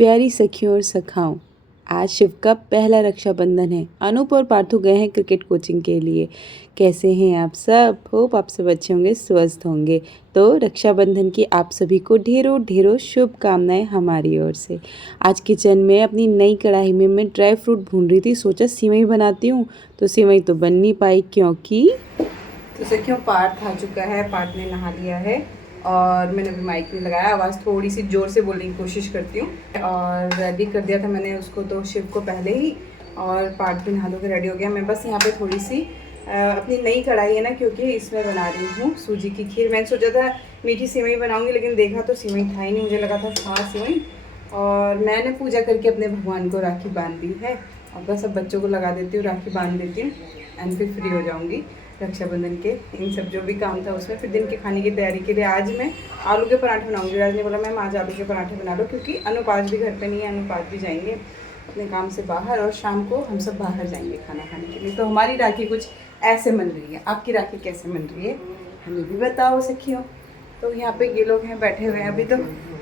प्यारी सखियों और सखाओं, आज शिव का पहला रक्षाबंधन है। अनूप और पार्थू गए हैं क्रिकेट कोचिंग के लिए। कैसे हैं आप सब? होप आप सब अच्छे होंगे, स्वस्थ होंगे। तो रक्षाबंधन की आप सभी को ढेरों ढेरों शुभकामनाएं हमारी ओर से। आज किचन में अपनी नई कढ़ाई में मैं ड्राई फ्रूट भून रही थी। सोचा सिवई बनाती हूँ, तो सिवई तो बन नहीं पाई क्योंकि तो सखियों पार्थ आ चुका है। पार्थ ने नहा लिया है और मैंने अभी माइक नहीं लगाया। आवाज़ थोड़ी सी ज़ोर से बोलने की कोशिश करती हूँ। और रेडी कर दिया था मैंने उसको तो शिव को पहले ही, और पार्थ भी नहा धो के रेडी हो गया। मैं बस यहाँ पे थोड़ी सी अपनी नई कढ़ाई है ना, क्योंकि इसमें बना रही हूँ सूजी की खीर। मैंने सोचा था मीठी सिवई बनाऊँगी, लेकिन देखा तो सिवई था ही नहीं। मुझे लगा था सिवई। और मैंने पूजा करके अपने भगवान को राखी बांध दी है। और बस अब बच्चों को लगा देती हूँ, राखी बांध देती हूँ एंड फिर फ्री हो जाऊँगी रक्षाबंधन के इन सब जो भी काम था उसमें। फिर दिन के खाने की तैयारी के लिए आज मैं आलू के पराठे बनाऊंगी। राज ने बोला मैम आज आलू के पराठे बना लो, क्योंकि अनुपात भी घर पे नहीं है। अनुपात भी जाएंगे अपने काम से बाहर, और शाम को हम सब बाहर जाएंगे खाना खाने के लिए। तो हमारी राखी कुछ ऐसे बन रही है। आपकी राखी कैसे बन रही है हमें भी बताओ सखियों। तो यहाँ पे ये लोग हैं बैठे हुए हैं। अभी तो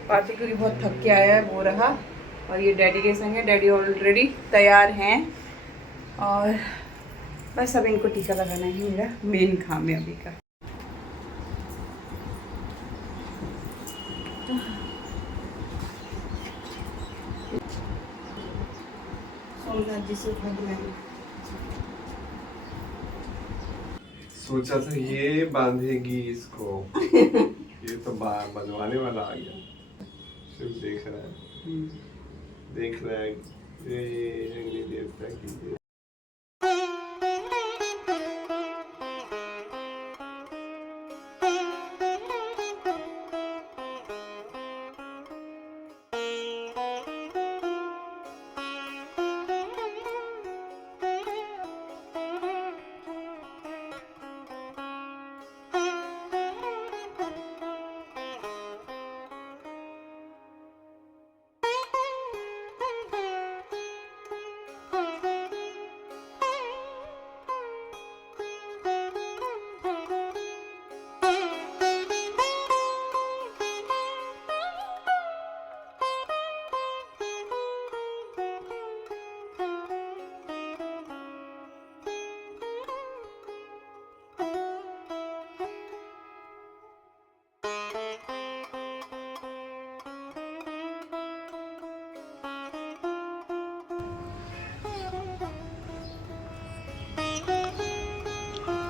पार्टी क्योंकि बहुत थक के आया है वो रहा, और ये डैडी के संग है। डैडी ऑलरेडी तैयार हैं, और बस अब इनको टीका लगाना ही मेरा मेन काम है अभी का। सोमनाथ जी से उठा के मैंने सोचा था ये बांधेगी इसको। ये तो बनवाने वाला आ गया। सिर्फ देख रहा है, देख रहा है ये अग्नि देवता की।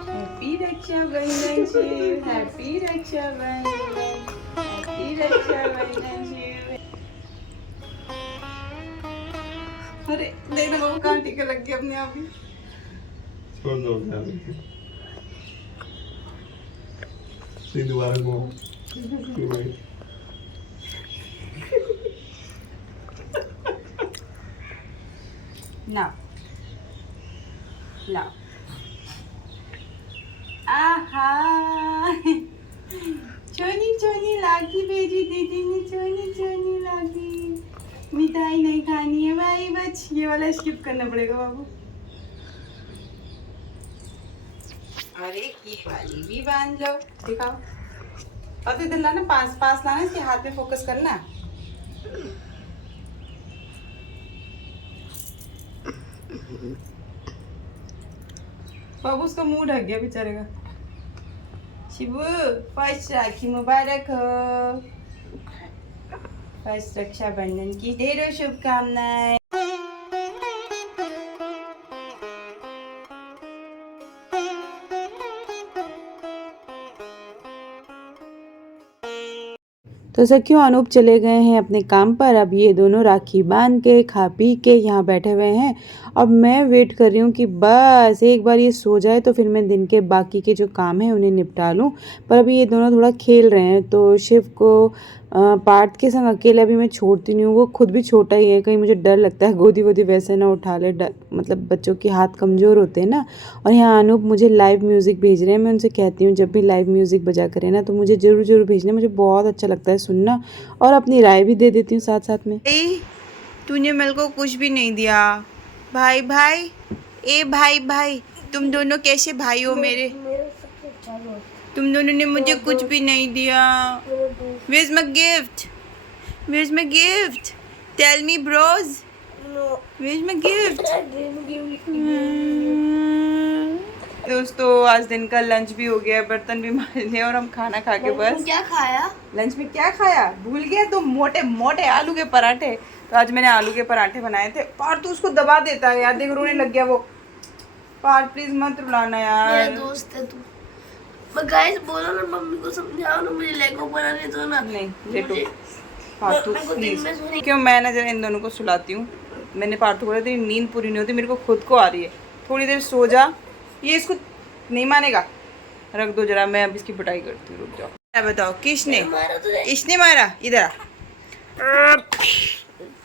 Happy Rakshabandhan Shiv, happy Rakshabandhan, happy Rakshabandhan Shiv. अरे देखना बाबू कहाँ टीका लग गया अपने आप ही। छोड़ दो दोबारा को ना ला आहा चोनी चोनी लागी भेजी दीदी ने, चोनी चोनी लागी। मिठाई नहीं खानी है भाई, बच ये वाला स्किप करना पड़ेगा बाबू। अरे ये वाली भी बांध लो, दिखाओ। अब इधर लाना, पास पास लाना, इसके हाथ में फोकस करना। बाबू उसका मुंह ढक गया बेचारे का। शिबू फर्स्ट राखी मुबारक हो, फर्स्ट रक्षाबंधन की ढेरों शुभकामनाएं। तो सखियों अनूप चले गए हैं अपने काम पर। अब ये दोनों राखी बांध के खा पी के यहाँ बैठे हुए हैं। अब मैं वेट कर रही हूँ कि बस एक बार ये सो जाए तो फिर मैं दिन के बाकी के जो काम हैं उन्हें निपटा लूँ। पर अभी ये दोनों थोड़ा खेल रहे हैं, तो शिव को पार्थ के संग अकेले अभी मैं छोड़ती नहीं हूँ। वो खुद भी छोटा ही है, कहीं मुझे डर लगता है गोदी वोदी वैसे ना उठा ले। मतलब बच्चों के हाथ कमज़ोर होते हैं ना। और यहाँ अनूप मुझे लाइव म्यूज़िक भेज रहे हैं। मैं उनसे कहती हूँ जब भी लाइव म्यूज़िक बजा करें ना तो मुझे ज़रूर ज़रूर भेजना, मुझे बहुत अच्छा लगता है सुनना, और अपनी राय भी दे देती हूँ साथ साथ में। तूने मेरे को कुछ भी नहीं दिया भाई। भाई ए भाई भाई, तुम दोनों कैसे भाई हो मेरे? तुम दोनों ने मुझे कुछ भी नहीं दिया। Where's my gift? Where's my gift? Tell me bros, No. Where my gift? I didn't give it. दोस्तों आज दिन का लंच भी हो गया, बर्तन भी मांज लिए और हम खाना खा के बस। क्या खाया? लंच में क्या खाया भूल गया तो? मोटे मोटे आलू के पराठे। तो आज मैंने आलू के पराठे बनाए थे। पार तू उसको दबा देता है यार, देख रोने लग गया वो। पार प्लीज मत रुलाना यार। मेरा दोस्त है तू। मैं गाइस बोलो ना, मम्मी को समझाओ ना, मुझे लेगो बनाने दो ना। नहीं लेटो मुझे- पार्थू मेरे को दिन प्लीज। में सोने- क्यों मैं ना जरा इन दोनों को सुलाती हूँ। मैंने पार्थू को बोला तेरी नींद पूरी नहीं होती, मेरे को खुद को आ रही है, थोड़ी देर सो जा। ये इसको नहीं मानेगा, रख दो जरा, मैं अब इसकी पिटाई करती हूँ, रुक जाओ। क्या बताओ किसने मारा तुझे? किसने मारा? इधर आ।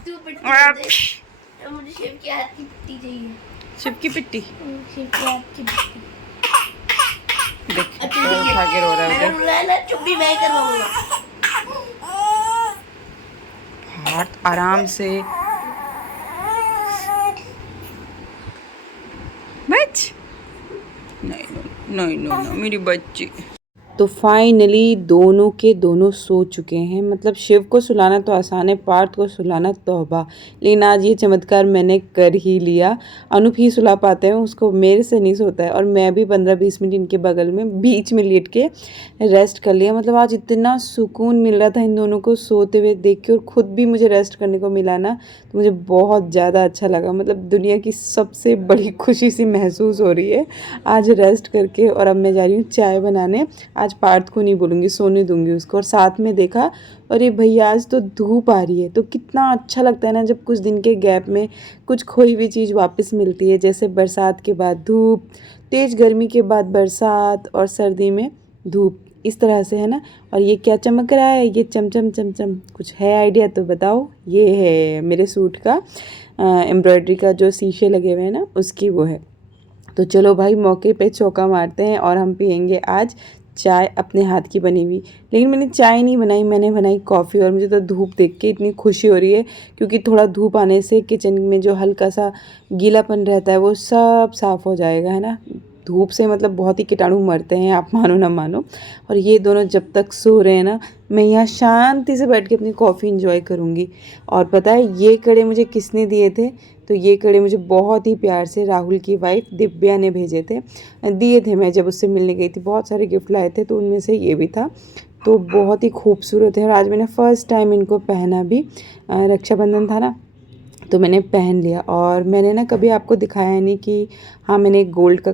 तू पिट्टी दे दे। मुझे शेफ के हाथ की पिट्टी चाहिए। शिव की पिट्टी शेफ के हाथ की पिट्टी। देख उठा के रो रहा है मैंने उधर। बुलाया ना, चुप भी मैं करवाऊंगा। हाथ आराम से बच। नहीं नहीं नहीं नहीं मेरी बच्ची। तो फाइनली दोनों के दोनों सो चुके हैं। मतलब शिव को सुलाना तो आसान है, पार्थ को सुलाना तौबा। लेकिन आज ये चमत्कार मैंने कर ही लिया। अनूप ही सुला पाते हैं उसको, मेरे से नहीं सोता है। और मैं भी 15-20 मिनट इनके बगल में बीच में लेट के रेस्ट कर लिया। मतलब आज इतना सुकून मिल रहा था इन दोनों को सोते हुए देख के, और ख़ुद भी मुझे रेस्ट करने को मिला ना, तो मुझे बहुत ज़्यादा अच्छा लगा। मतलब दुनिया की सबसे बड़ी खुशी सी महसूस हो रही है आज रेस्ट करके। और अब मैं जा रही हूँ चाय बनाने। आज पार्थ को नहीं बोलूँगी, सोने दूंगी उसको। और साथ में देखा, अरे भैया आज तो धूप आ रही है। तो कितना अच्छा लगता है ना जब कुछ दिन के गैप में कुछ खोई हुई चीज़ वापस मिलती है। जैसे बरसात के बाद धूप, तेज़ गर्मी के बाद बरसात, और सर्दी में धूप, इस तरह से है ना। और ये क्या चमक रहा है? ये चमचम चमचम कुछ है आइडिया तो बताओ। ये है मेरे सूट का एम्ब्रॉयडरी का जो शीशे लगे हुए हैं ना, उसकी वो है। तो चलो भाई मौके पे चौका मारते हैं और हम पियेंगे आज चाय अपने हाथ की बनी हुई। लेकिन मैंने चाय नहीं बनाई, मैंने बनाई कॉफ़ी। और मुझे तो धूप देख के इतनी खुशी हो रही है, क्योंकि थोड़ा धूप आने से किचन में जो हल्का सा गीलापन रहता है वो सब साफ़ हो जाएगा, है ना। धूप से मतलब बहुत ही कीटाणु मरते हैं, आप मानो ना मानो। और ये दोनों जब तक सो रहे हैं ना, मैं यहाँ शांति से बैठ के अपनी कॉफ़ी इंजॉय करूँगी। और पता है ये कड़े मुझे किसने दिए थे? तो ये कड़े मुझे बहुत ही प्यार से राहुल की वाइफ दिव्या ने भेजे थे, दिए थे। मैं जब उससे मिलने गई थी, बहुत सारे गिफ्ट लाए थे, तो उनमें से ये भी था। तो बहुत ही खूबसूरत है। और आज मैंने फ़र्स्ट टाइम इनको पहना भी, रक्षाबंधन था ना, तो मैंने पहन लिया। और मैंने ना कभी आपको दिखाया नहीं कि हाँ मैंने एक गोल्ड का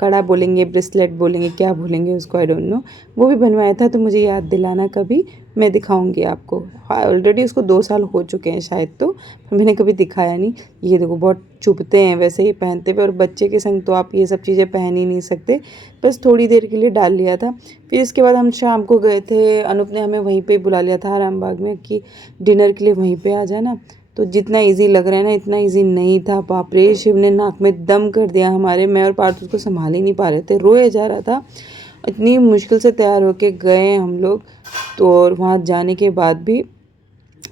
कड़ा बोलेंगे, ब्रेसलेट बोलेंगे, क्या बोलेंगे उसको, आई डोंट नो, वो भी बनवाया था। तो मुझे याद दिलाना कभी, मैं दिखाऊंगी आपको। हाँ ऑलरेडी उसको 2 साल हो चुके हैं शायद, तो मैंने कभी दिखाया नहीं। ये देखो बहुत चुभते हैं वैसे ये पहनते हुए, और बच्चे के संग तो आप ये सब चीज़ें पहन ही नहीं सकते। बस थोड़ी देर के लिए डाल लिया था। फिर इसके बाद हम शाम को गए थे, अनूप ने हमें वहीं पे बुला लिया था आरामबाग में कि डिनर के लिए वहीं पे आ जाना। तो जितना इजी लग रहा है ना, इतना इजी नहीं था। बाप रे, शिव ने नाक में दम कर दिया हमारे। मैं और पार्थ उसको संभाल ही नहीं पा रहे थे, रोए जा रहा था। इतनी मुश्किल से तैयार होके गए हम लोग। तो और वहाँ जाने के बाद भी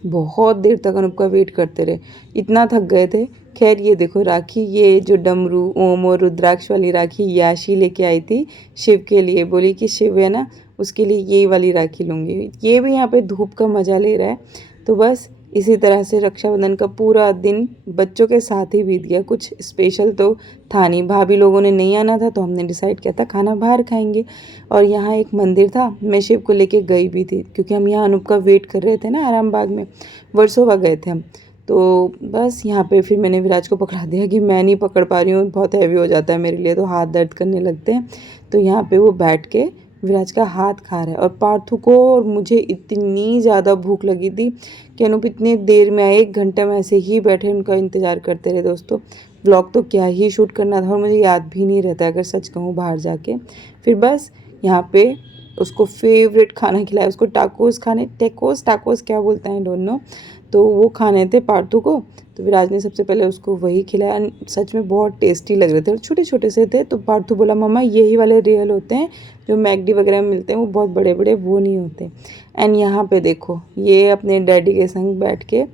बहुत देर तक अनूप का वेट करते रहे, इतना थक गए थे। खैर ये देखो राखी, ये जो डमरू ओम और रुद्राक्ष वाली राखी याशी लेके आई थी शिव के लिए। बोली कि शिव है ना, उसके लिए ये वाली राखी लूँगी। ये भी यहाँ पे धूप का मज़ा ले रहा है। तो बस इसी तरह से रक्षाबंधन का पूरा दिन बच्चों के साथ ही बीत गया। कुछ स्पेशल तो था नहीं, भाभी लोगों ने नहीं आना था, तो हमने डिसाइड किया था खाना बाहर खाएंगे। और यहाँ एक मंदिर था, मैं शिव को लेके गई भी थी, क्योंकि हम यहाँ अनूप का वेट कर रहे थे ना आरामबाग में। वर्सोवा गए थे हम। तो बस यहाँ पे फिर मैंने विराज को पकड़ा दिया कि मैं नहीं पकड़ पा रही हूँ, बहुत हैवी हो जाता है मेरे लिए, तो हाथ दर्द करने लगते हैं। तो यहाँ पे वो बैठ के विराज का हाथ खा रहा है। और पार्थू को और मुझे इतनी ज़्यादा भूख लगी थी कि अनूप इतनी देर में आए, 1 घंटे में ऐसे ही बैठे उनका इंतज़ार करते रहे। दोस्तों ब्लॉग तो क्या ही शूट करना था, और मुझे याद भी नहीं रहता अगर सच कहूँ बाहर जाके। फिर बस यहाँ पे उसको फेवरेट खाना खिलाया, उसको टाकोस खाने, टाकोस क्या बोलते हैं डोंट नो, तो वो खाने थे पार्थू को। तो विराज ने सबसे पहले उसको वही खिलाया। सच में बहुत टेस्टी लग रहे थे, और छोटे छोटे से थे। तो पार्थू बोला मम्मा यही वाले रियल होते हैं, जो मैकडी वगैरह में मिलते हैं वो बहुत बड़े बड़े वो नहीं होते। एंड यहाँ पे देखो ये अपने डैडी के संग बैठ के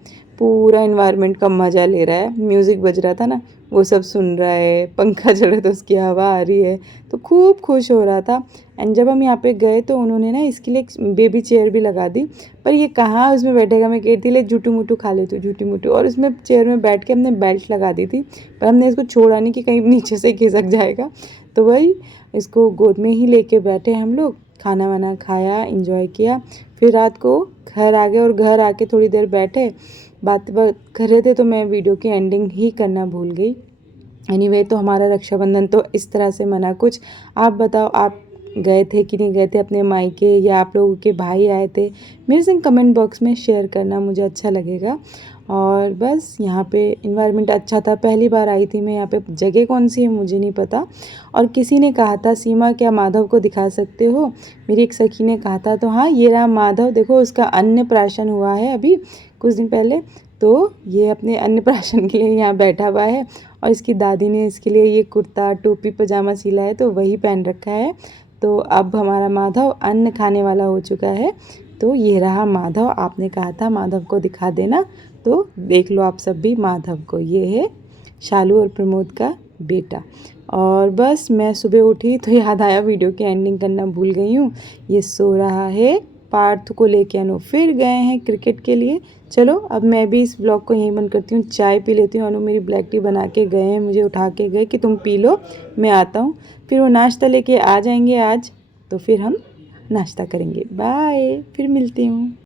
पूरा एनवायरनमेंट का मज़ा ले रहा है। म्यूज़िक बज रहा था ना, वो सब सुन रहा है, पंखा चल रहा था उसकी हवा आ रही है, तो खूब खुश हो रहा था। एंड जब हम यहाँ पे गए तो उन्होंने ना इसके लिए एक बेबी चेयर भी लगा दी, पर ये कहाँ उसमें बैठेगा। मैं कहती ले झूठू मूठू खा ले, तो झूठी मूठू, और उसमें चेयर में बैठ के हमने बेल्ट लगा दी थी, पर हमने इसको छोड़ा नहीं कि कहीं नीचे से खिसक जाएगा। तो वही इसको गोद में ही लेके बैठे हम लोग, खाना वाना खाया, इंजॉय किया, फिर रात को घर आ गए। और घर आके थोड़ी देर बैठे, बात कर रहे थे, तो मैं वीडियो की एंडिंग ही करना भूल गई। एनीवे, तो हमारा रक्षाबंधन तो इस तरह से मना। कुछ आप बताओ, आप गए थे कि नहीं गए थे अपने मायके, या आप लोगों के भाई आए थे? मेरे संग कमेंट बॉक्स में शेयर करना, मुझे अच्छा लगेगा। और बस यहाँ पे इन्वायरमेंट अच्छा था, पहली बार आई थी मैं यहाँ पे। जगह कौन सी है मुझे नहीं पता। और किसी ने कहा था, सीमा क्या माधव को दिखा सकते हो? मेरी एक सखी ने कहा था। तो हाँ, ये रहा माधव, देखो उसका अन्नप्राशन हुआ है अभी कुछ दिन पहले, तो ये अपने अन्नप्राशन के लिए यहाँ बैठा हुआ है। और इसकी दादी ने इसके लिए ये कुर्ता टोपी पजामा सिला है, तो वही पहन रखा है। तो अब हमारा माधव अन्न खाने वाला हो चुका है। तो ये रहा माधव, आपने कहा था माधव को दिखा देना, तो देख लो आप सब भी माधव को। ये है शालू और प्रमोद का बेटा। और बस मैं सुबह उठी तो याद आया, वीडियो की एंडिंग करना भूल गई हूँ। ये सो रहा है, पार्थ को लेके अनु फिर गए हैं क्रिकेट के लिए। चलो अब मैं भी इस ब्लॉग को यहीं बंद करती हूँ, चाय पी लेती हूँ। अनु मेरी ब्लैक टी बना के गए हैं, मुझे उठा के गए कि तुम पी लो, मैं आता हूँ। फिर वो नाश्ता लेके आ जाएंगे आज, तो फिर हम नाश्ता करेंगे। बाय, फिर मिलती हूँ।